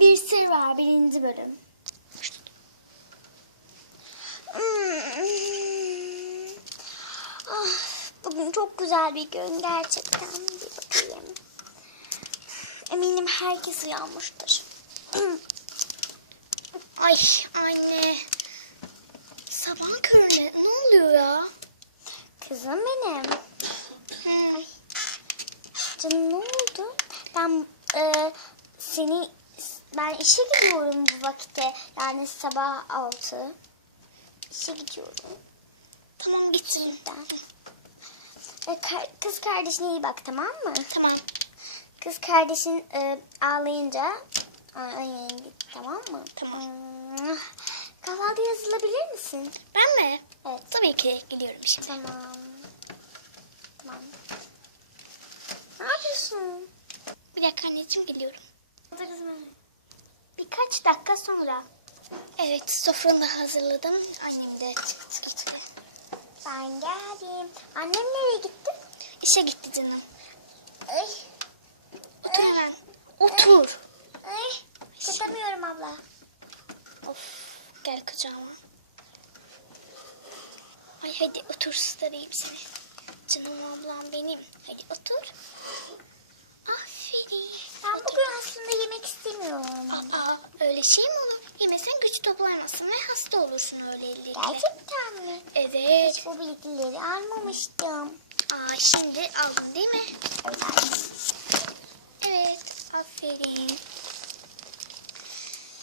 bir sır var birinci bölüm. Hmm. Ah, bugün çok güzel bir gün gerçekten. Bir bakayım. Eminim herkes uyanmıştır. Ay anne. Sabah köründe ne oluyor ya? Kızım benim. Canım ne oldu? Ben e, seni ben işe gidiyorum bu vakitte. Yani sabah altı. İşe gidiyorum. Tamam gitsin. E, kız kardeşine iyi bak tamam mı? Tamam. Kız kardeşin e, ağlayınca ay, git tamam mı? Tamam. Hmm. Kahvaltıya yazılabilir misin? Ben mi? Evet. Tabii ki gidiyorum şimdi. Tamam. Tamam. Ne yapıyorsun? Bir dakika anneciğim geliyorum. Hadi kızım. Birkaç dakika sonra. Evet sofranı da hazırladım. Annem de çıktı çıktı. Ben geldim. Annem nereye gitti? İşe gitti canım. Ay. Otur hemen. Otur. Ay. Çıkamıyorum abla. Of gel kucağıma. Ay hadi otur sarayım seni. Canım ablam benim. Hadi otur. Aferin. Ben bugün aslında yemek istemiyorum. Aa, öyle şey mi olur? Yemesen güç toplayamazsın ve hasta olursun öyle elleriyle. Gerçekten mi? Evet. Hiç bu bilgileri almamıştım. Aa, şimdi aldın değil mi? Evet. Evet. Aferin.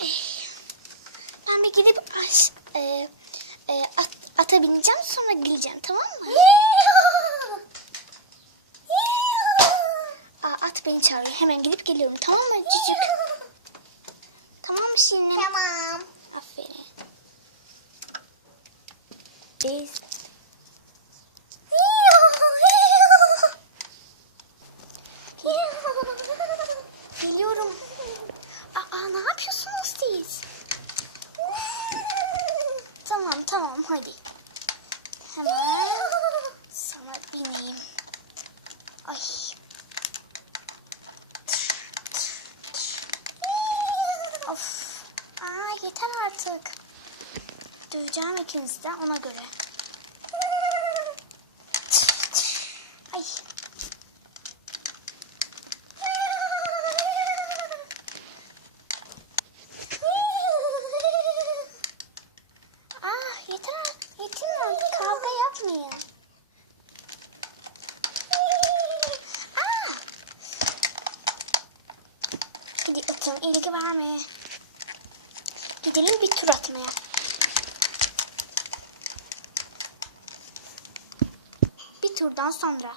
Eh, Ben bir gidip aş, e, e, at, ata bineceğim sonra geleceğim tamam mı? Aa, at beni çağırıyor. Hemen gidip geliyorum tamam mı cücük? Şimdi? Tamam. Aferin. Biz Geliyorum. Aa, ne yapıyorsunuz siz? Tamam tamam hadi. Hemen sana bineyim. Ay. Of. Aa, yeter artık. Döveceğim ikinizi de ona göre. Ay. Ah yeter. Yetin mi? Kavga. Ah. Hadi oturun ilgi verme. Gidelim bir tur atmaya. Turdan sonra.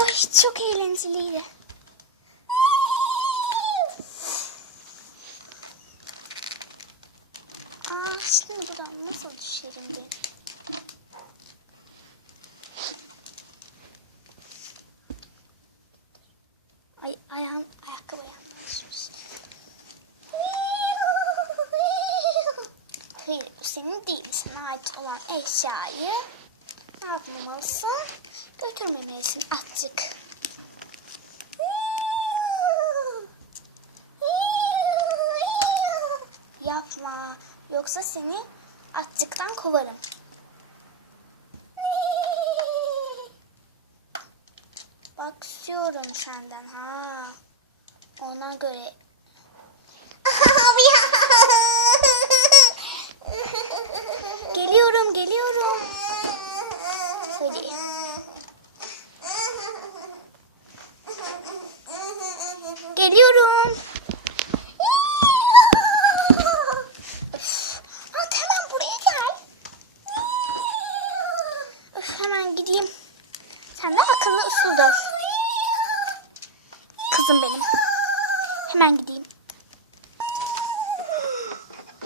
Ay çok eğlenceliydi. Aa şimdi buradan nasıl düşerim ben? Ay ayağım ayakkabı düşmüş. Hayır bu senin değil. Sana ait olan eşyayı yapmamalısın? Götürmemelisin azıcık. Yapma. Yoksa seni atçıktan kovarım. Bak istiyorum senden ha. Ona göre. Geliyorum geliyorum. Geliyorum. Öf, At hemen buraya gel. Öf, hemen gideyim. Sen de akıllı usul dur. Kızım benim. Hemen gideyim.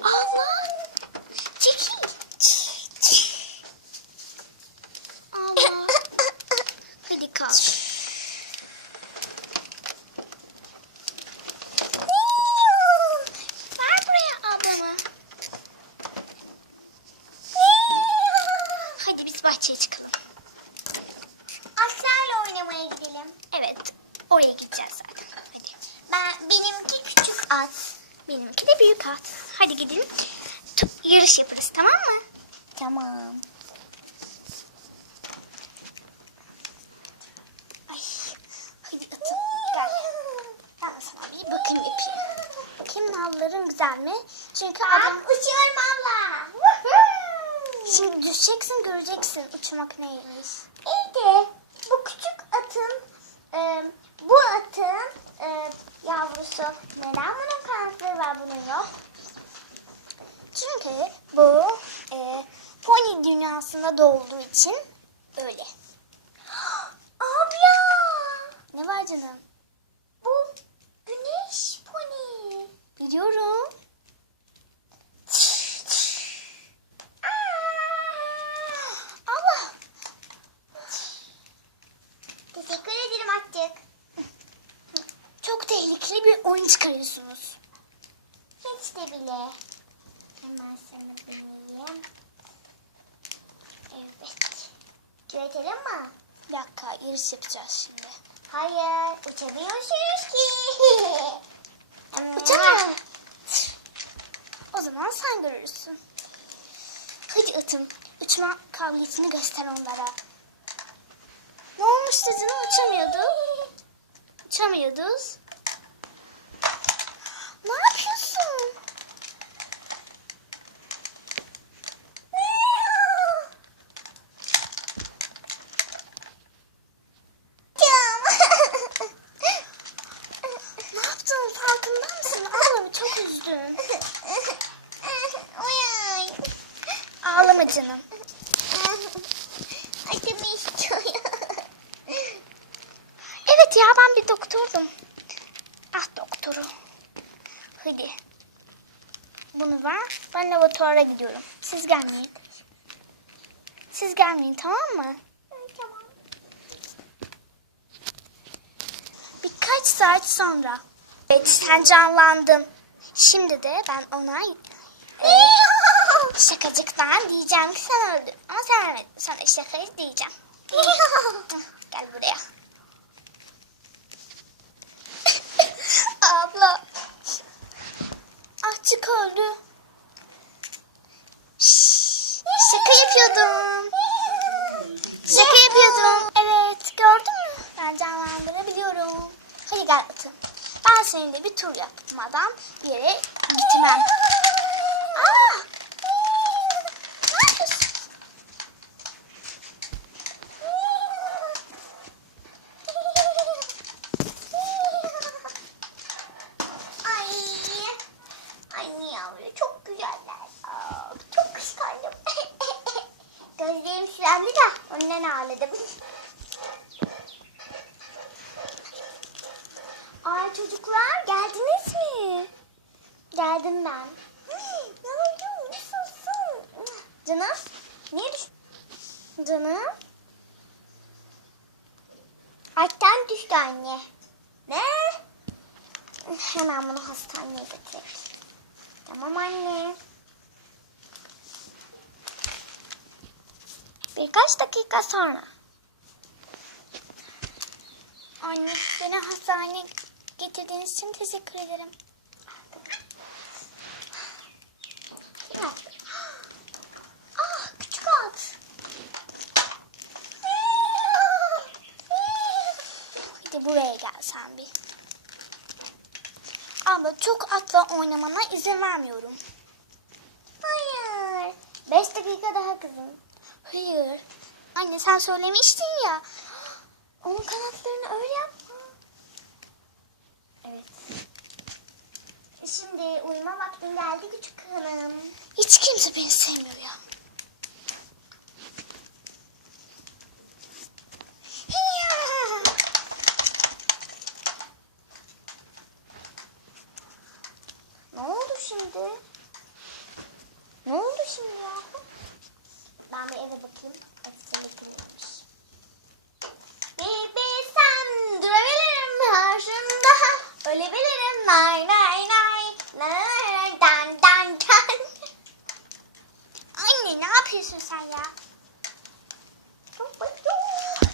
Allah. Çekil. Allah. Hadi kalk. Ver buraya ablamı. Hadi biz bahçeye çıkalım. Aslarla oynamaya gidelim. Evet. Oraya gideceğiz zaten. Hadi. Ben benimki küçük at. Benimki de büyük at. Hadi gidin. Top, yarış yaparız tamam mı? Tamam. Ay, hadi atın. Gel. Ben sana bir bakım yapayım. Bakayım güzel mi? Çünkü ablam... uçuyorum abla. Şimdi düşeceksin göreceksin uçmak neymiş. İyi de bu küçük atın e, bu atın e, yavrusu neden bunun kanatları var bunun yok? Çünkü bu e, pony dünyasında doğduğu için öyle. Abla Ne var canım? bu güneş pony. Biliyorum. Allah. Teşekkür ederim artık. Çok tehlikeli bir oyun çıkarıyorsunuz. Hiç de bile. Hemen seni bileyim. Evet. Üretelim mi? Bir dakika yarış yapacağız şimdi. Hayır, uçamıyorsunuz ki. Uçamam. O zaman sen görürsün. Hadi atım. Uçma kabiliyetini göster onlara. Ne olmuştu canım uçamıyordu. Uçamıyorduz. Ne yapıyorsun? Ne yaptın farkında mısın? Ağlama çok üzdün. Uyan. Ağlama canım. Acımı istiyorum. Evet ya ben bir doktordum. Ah doktoru. Hadi. Bunu ver. Laboratuvara gidiyorum. Siz gelmeyin. Siz gelmeyin tamam mı? tamam. Birkaç saat sonra. Evet sen canlandın. Şimdi de ben ona şakacıktan diyeceğim ki sen öldün. Ama sen ölmedin. Sana şakayı diyeceğim. Gel buraya. Abla. Açık öldü. Şşş, Şaka yapıyordum. Şaka yapıyordum. Evet gördün mü? Ben canlandırabiliyorum. Hadi gel atın. Ben seninle bir tur yapmadan yere gitmem. Aa! Ne yapıyorsun? Ay. Anne yavru çok güzeller. Aa, çok kıskandım. Gözlerim sulandı da ondan ağladım. Ay çocuklar geldiniz mi? Geldim ben. Yavrum nasılsın? Canım niye düş... Canım? Açtan düştü anne. Ne? Hemen bunu hastaneye götürelim. Tamam anne. Birkaç dakika sonra. Anne beni hastaneye getirdiğiniz için teşekkür ederim. Ah küçük at. Hadi buraya gel sen bir. Abla çok atla oynamana izin vermiyorum. Hayır. Beş dakika daha kızım. Hayır. Anne sen söylemiştin ya. Onun kanatlarını öyle yapma. Evet. Şimdi uyuma vaktin geldi küçük hanım. Hiç kimse beni sevmiyor ya. Ne oldu şimdi? Ne oldu şimdi ya? Ben bir eve bakayım. Hadi kimmiş. Anne ne yapıyorsun sen ya?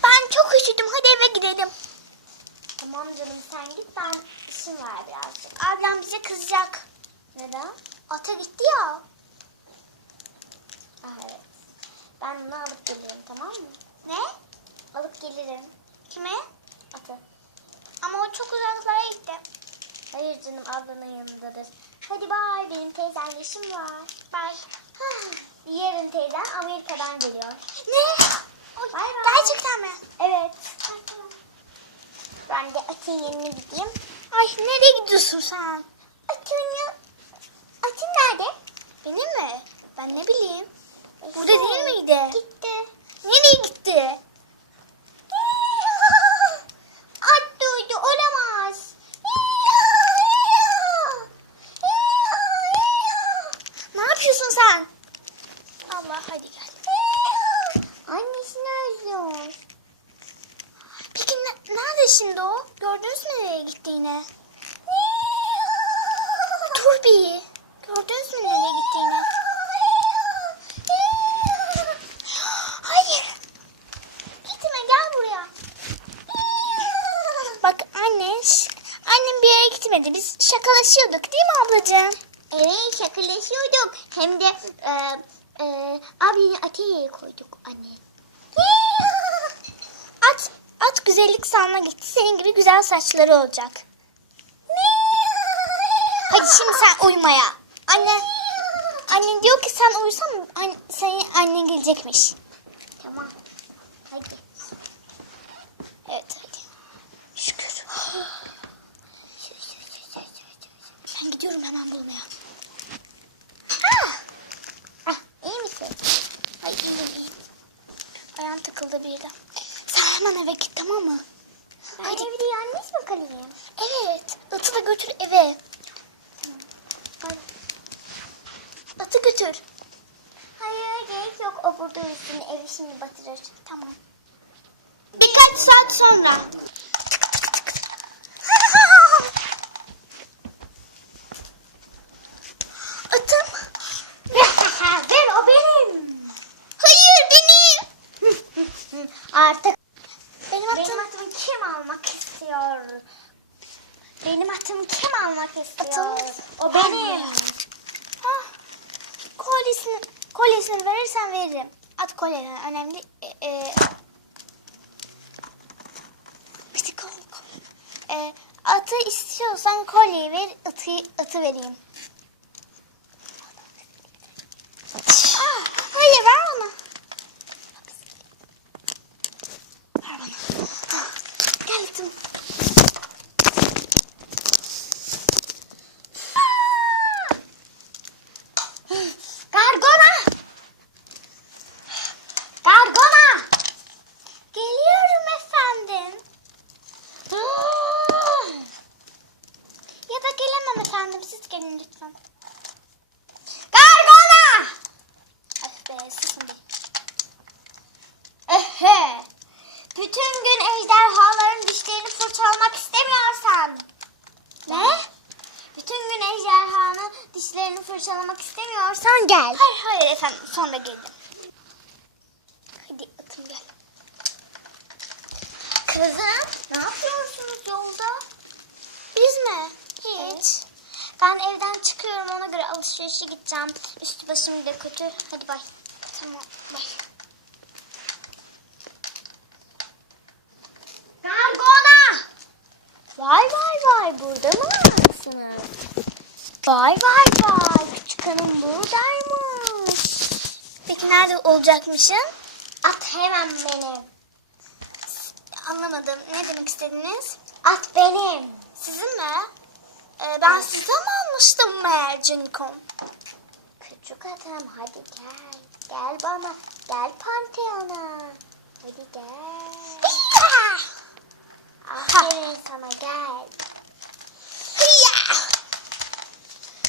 Ben çok üşüdüm. Hadi eve gidelim. Tamam canım sen git ben işim var birazcık. Ablam bize kızacak. Neden? Ata gitti ya. Ah evet. Ben bunu alıp gelirim tamam mı? Ne? Alıp gelirim. Kime? Atı. Ama o çok uzaklara gitti. Hayır canım ablanın yanındadır. Hadi bay benim teyzemle işim var. Bye. Yarın teyzem Amerika'dan geliyor. Ne? Oy, Bay bay. Gerçekten mi? Evet. Ben de atın yanına gideyim. Ay nereye gidiyorsun sen? Atın ya... Atın nerede? Benim mi? Ben ne bileyim. Burada değil miydi? Gitti. Nereye gitti? At duydu olamaz. Ne yapıyorsun sen? Allah hadi gel. Annesini özlüyor. Peki ne- nerede şimdi o? Gördünüz mü nereye gittiğini? Dur bir. Gördünüz mü nereye gittiğini? Hayır. Gitme gel buraya. Bak anne, annem bir yere gitmedi. Biz şakalaşıyorduk değil mi ablacığım? Evet şakalaşıyorduk. Hem de e, e, abini atölyeye koyduk anne. At, güzellik salona gitti. Senin gibi güzel saçları olacak. Hadi şimdi sen uyumaya. Anne, anne diyor ki sen uyusan an, senin annen gelecekmiş. Tamam. Hadi. Evet hadi. Şükür. Ben gidiyorum hemen bulmaya. Ah! Ah, iyi misin? Ay iyiyim. Ayağım takıldı birden. Sen hemen eve git mı? Ben Hadi. evde yalnız mı kalayım? Evet. Atı da götür eve. Hadi. Atı götür. Hayır gerek yok. O burada uyusun. Evi şimdi batırır. Tamam. Birkaç saat sonra. Atım. Ver o benim. Hayır benim. Artık Benim atım. benim atımı kim almak istiyor? Benim atımı kim almak istiyor? O benim. Ah, kolyesini, kolyesini verirsen veririm. At kolyeni önemli. E, e, işte kol, kol. E, atı istiyorsan kolyeyi ver, atı, atı vereyim. Ah, hayır ver bana. Ver bana. Ah, Gel atım. Gargona! Gargona! Geliyorum efendim. Ya gelemem efendim. Siz gelin lütfen. Gargona! Öf be susun bir. Ehe. Bütün gün ejderhaların dişlerini fırçalamak istemiyorsan. Ne? Bütün gün ejderhanın dişlerini fırçalamak istemiyorsan gel. Hayır hayır efendim sonra gelin. Hadi atım gel. Kızım ne yapıyorsunuz yolda? Biz mi? Hiç. Evet. Ben evden çıkıyorum ona göre alışverişe gideceğim. Üstü başım da kötü. Hadi bay. Tamam bay. Gargona! Vay vay vay burada mısınız? Vay vay vay küçük hanım buradaymış. Peki nerede olacakmışım? At hemen benim. Anlamadım. Ne demek istediniz? At benim. Sizin mi? Ee, ben sizden mi almıştım meğer Canikom? Küçük adam hadi gel. Gel bana. Gel Pantheon'a. Hadi gel. Hıyya! Aferin sana gel. Hıyya!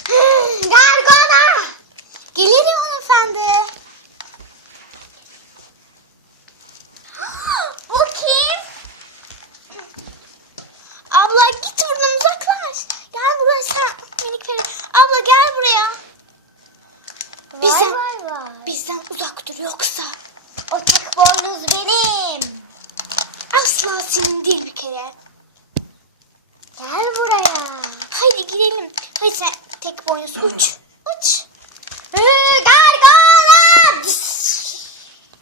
Gargona! Gelirim efendi.